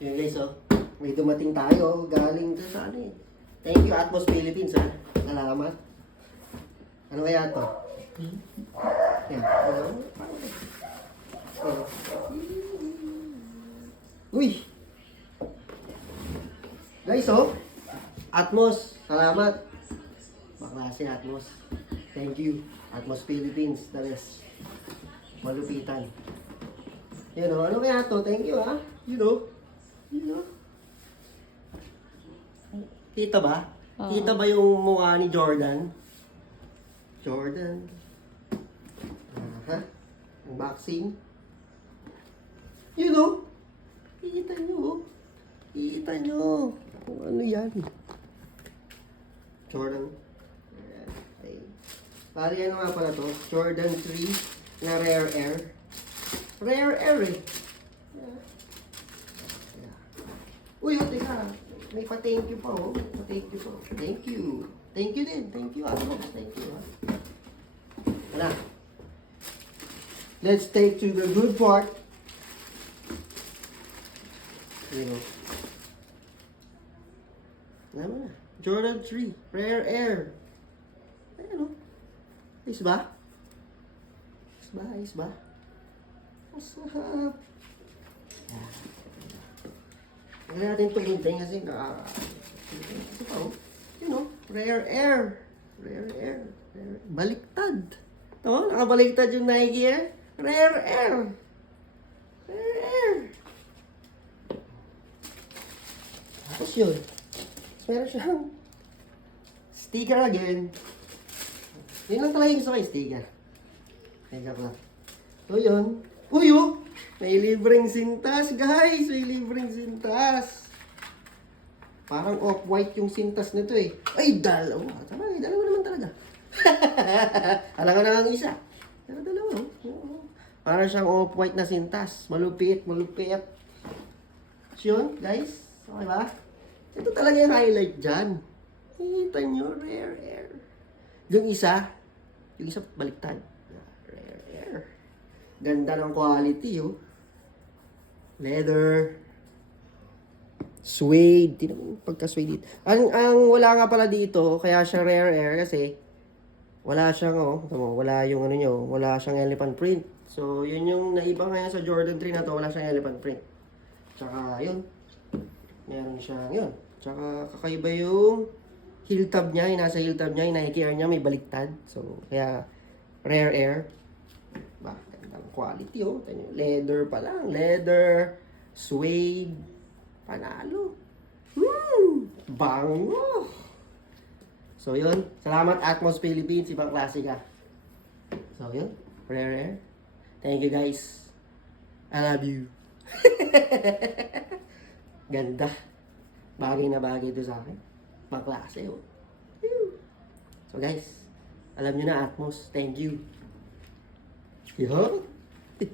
Yun guys, oh. May dumating tayo. Galing to sa ano eh. Thank you, Atmos Philippines, ha. Salamat. Ano kaya to? Yan. Uy! Guys, oh. Atmos, salamat. Maklase Atmos. Thank you. Atmos Philippines, the best. Malupitan. Yun, oh. Ano kaya to? Thank you, ha. You know. You know. Kita ba? Kita ba yung mukha ni Jordan? Jordan. Aha. Unboxing. You know. Kita nyo, oh. Kita nyo. Kung ano yan. Jordan. Okay. Pari ano nga pala to? Jordan 3 na Rare Air. Rare Air eh. Uy, oh, teka. May pa-thank you pa, oh. Pa-thank you pa. Thank you. Thank you din. Thank you, Atmos. Thank you, ha. Wala. Let's take to the good part. You know. Naman na. Jordan 3. Rare Air. Ayan, oh. Ayos ba? Ayos ba? Ayos ba? Masarap. Yeah. Hindi natin tumintin kasi kasi pa, oh. You know, Rare Air. Rare Air. Baliktad. Tama? Nakabaliktad yung Nike Air. Rare Air. Rare Air. Tapos yun. Meron siyang sticker again. Yun lang talaga yung gusto ko yung sticker. Teka lang. So yun. Uy, oh! May libreng sintas, guys! May libreng sintas. Parang off-white yung sintas nito eh. Ay, dalawa. Tama, dalawa naman talaga. Alam ko na ang isa. Pero dalawa. Oh. Parang siyang off-white na sintas. Malupit, malupit. So yun, guys. Okay ba? Ito talaga yung highlight dyan. Kita nyo, Rare Air. Yung isa baliktad. Rare Air. Ganda ng quality, oh. Leather. Suede. Tingnan mo yung pagka-suede dito. Ang wala nga pala dito, kaya siya Rare Air kasi wala siyang, wala yung ano nyo, wala siyang elephant print. So, yun yung naiba ngayon sa Jordan 3 na to, wala siyang elephant print. Tsaka, yun. Meron siyang, yun. Tsaka, kakaiba yung heel tab niya, yung nasa heel tab niya, yung Nike Air niya, may baliktad. So, kaya, Rare Air. Ba, gandang quality, oh. Leather pa lang. Leather, suede, panalo. Bango! So, yun. Salamat, Atmos Philippines. Ibang klase ka. So, yun. Rare Air. Thank you, guys. I love you. Ganda. Bagay na bagay ito sa akin. Ibang klase, oh. So, guys. Alam nyo na, Atmos. Thank you. Yo.